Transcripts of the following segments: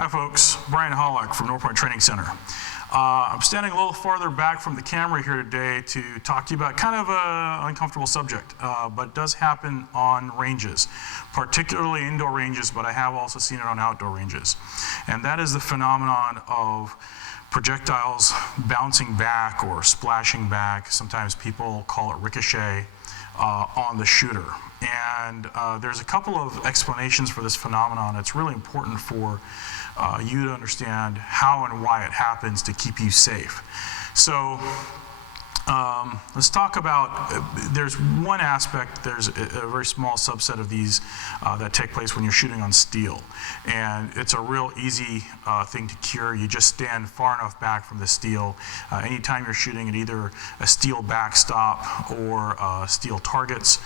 Hi folks, Brian Hollock from North Point Training Center. I'm standing a little farther back from the camera here today to talk to you about kind of an uncomfortable subject, but it does happen on ranges, particularly indoor ranges, but I have also seen it on outdoor ranges. And that is the phenomenon of projectiles bouncing back or splashing back. Sometimes people call it ricochet on the shooter. And there's a couple of explanations for this phenomenon. It's really important for you to understand how and why it happens to keep you safe. So let's talk about, there's one aspect, there's a very small subset of these that take place when you're shooting on steel. And it's a real easy thing to cure. You just stand far enough back from the steel. Anytime you're shooting at either a steel backstop or steel targets,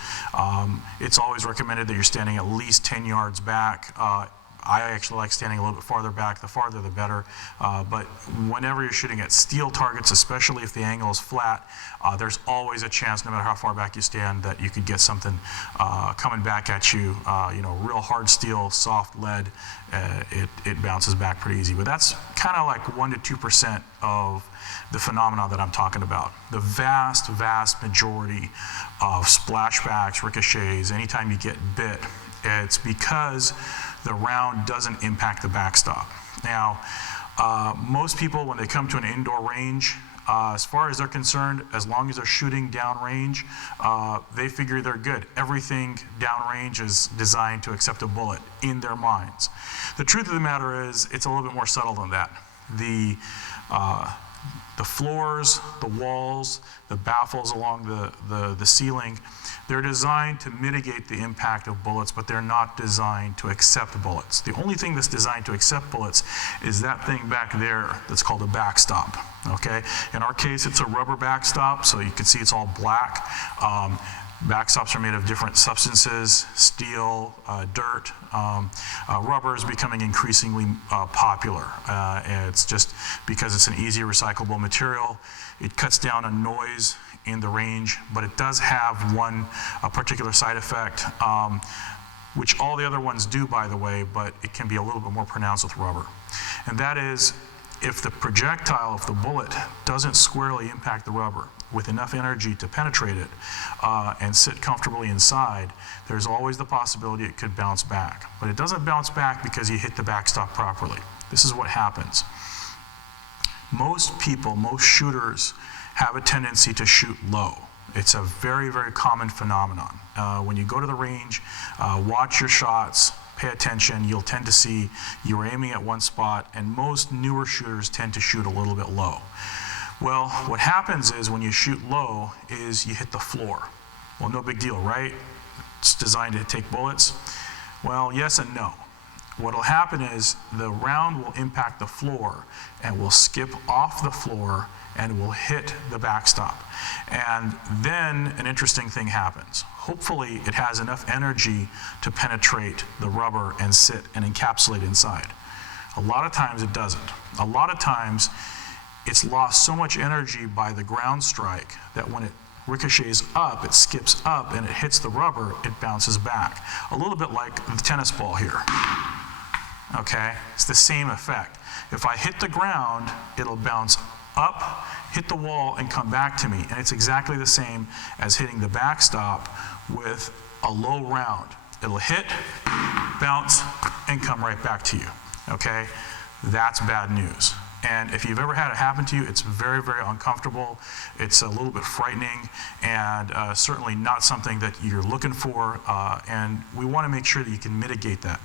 it's always recommended that you're standing at least 10 yards back. I actually like standing a little bit farther back. The farther the better. But whenever you're shooting at steel targets, especially if the angle is flat, there's always a chance, no matter how far back you stand, that you could get something coming back at you. You know, real hard steel, soft lead, it bounces back pretty easy. But that's kind of like 1% to 2% of the phenomena that I'm talking about. The vast, vast majority of splashbacks, ricochets, anytime you get bit, it's because the round doesn't impact the backstop. Now, most people, when they come to an indoor range, as far as they're concerned, as long as they're shooting downrange, they figure they're good. Everything downrange is designed to accept a bullet in their minds. The truth of the matter is, it's a little bit more subtle than that. The floors, the walls, the baffles along the ceiling, they're designed to mitigate the impact of bullets, but they're not designed to accept bullets. The only thing that's designed to accept bullets is that thing back there that's called a backstop, okay? In our case, it's a rubber backstop, so you can see it's all black. Backstops are made of different substances, steel, dirt. Rubber is becoming increasingly popular. It's just because it's an easy recyclable material. It cuts down on noise in the range, but it does have one particular side effect, which all the other ones do, by the way, but it can be a little bit more pronounced with rubber. And that is, if the projectile, if the bullet doesn't squarely impact the rubber with enough energy to penetrate it and sit comfortably inside, there's always the possibility it could bounce back. But it doesn't bounce back because you hit the backstop properly. This is what happens. Most people, most shooters, have a tendency to shoot low. It's a very, very common phenomenon. When you go to the range, watch your shots, pay attention, you'll tend to see you're aiming at one spot, and most newer shooters tend to shoot a little bit low. Well, what happens is when you shoot low is you hit the floor. Well, no big deal, right? It's designed to take bullets. Well, yes and no. What'll happen is the round will impact the floor and will skip off the floor and will hit the backstop. And then an interesting thing happens. Hopefully it has enough energy to penetrate the rubber and sit and encapsulate inside. A lot of times it doesn't. A lot of times it's lost so much energy by the ground strike that when it ricochets up, it skips up and it hits the rubber, it bounces back. A little bit like the tennis ball here. Okay, it's the same effect. If I hit the ground, it'll bounce up, hit the wall, and come back to me. And it's exactly the same as hitting the backstop with a low round. It'll hit, bounce, and come right back to you. Okay, that's bad news. And if you've ever had it happen to you, it's very, very uncomfortable. It's a little bit frightening, and certainly not something that you're looking for. And we want to make sure that you can mitigate that.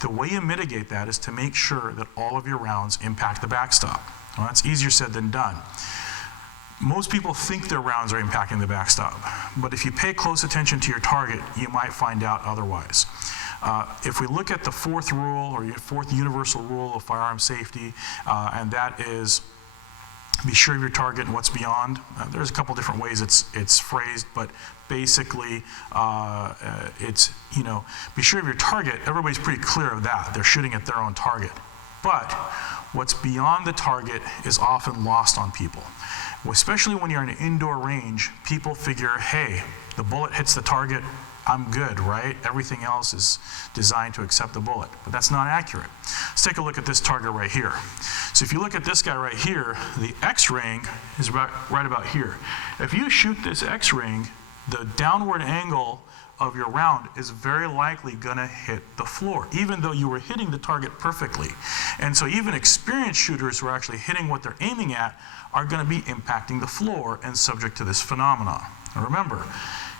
The way you mitigate that is to make sure that all of your rounds impact the backstop. Well, that's easier said than done. Most people think their rounds are impacting the backstop, but if you pay close attention to your target, you might find out otherwise. If we look at the fourth rule, or fourth universal rule of firearm safety, and that is be sure of your target and what's beyond. There's a couple different ways it's phrased, but basically it's, you know, be sure of your target. Everybody's pretty clear of that. They're shooting at their own target. But what's beyond the target is often lost on people. Especially when you're in an indoor range, people figure, hey, the bullet hits the target, I'm good, right? Everything else is designed to accept the bullet, but that's not accurate. Let's take a look at this target right here. So if you look at this guy right here, the X-ring is right about here. If you shoot this X-ring, the downward angle of your round is very likely gonna hit the floor, even though you were hitting the target perfectly. And so even experienced shooters who are actually hitting what they're aiming at are gonna be impacting the floor and subject to this phenomenon. And remember,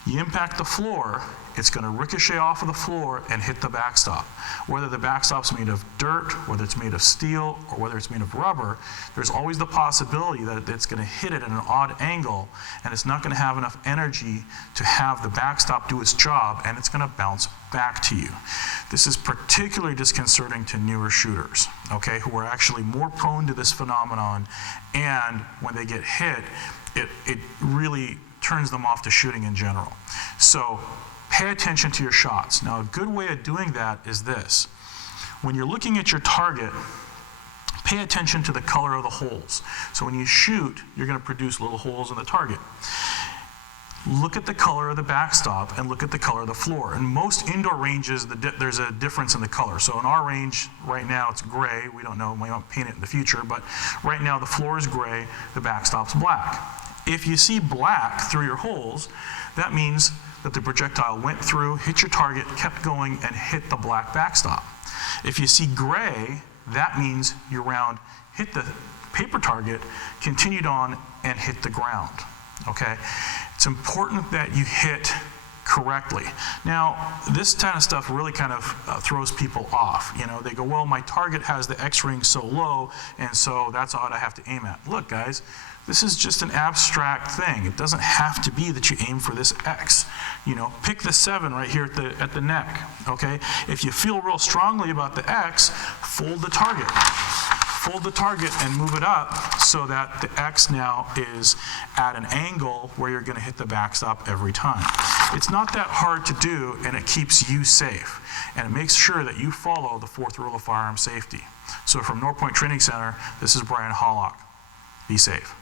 you impact the floor, it's gonna ricochet off of the floor and hit the backstop. Whether the backstop's made of dirt, whether it's made of steel, or whether it's made of rubber, there's always the possibility that it's gonna hit it at an odd angle, and it's not gonna have enough energy to have the backstop do its job, and it's gonna bounce back to you. This is particularly disconcerting to newer shooters, okay, who are actually more prone to this phenomenon, and when they get hit, it really turns them off to shooting in general. So pay attention to your shots. Now, a good way of doing that is this. When you're looking at your target, pay attention to the color of the holes. So when you shoot, you're going to produce little holes in the target. Look at the color of the backstop and look at the color of the floor. In most indoor ranges, there's a difference in the color. So in our range, right now it's gray. We don't know, we might paint it in the future, but right now the floor is gray, the backstop's black. If you see black through your holes, that means that the projectile went through, hit your target, kept going, and hit the black backstop. If you see gray, that means your round hit the paper target, continued on, and hit the ground, okay? It's important that you hit correctly. Now, this kind of stuff really kind of throws people off. You know, they go, well, my target has the X-ring so low, and so that's all I have to aim at. Look, guys, this is just an abstract thing. It doesn't have to be that you aim for this X. You know, pick the 7 right here at the neck, okay? If you feel real strongly about the X, fold the target. Fold the target and move it up so that the X now is at an angle where you're gonna hit the backstop every time. It's not that hard to do, and it keeps you safe. And it makes sure that you follow the 4th rule of firearm safety. So from North Point Training Center, this is Brian Hollock. Be safe.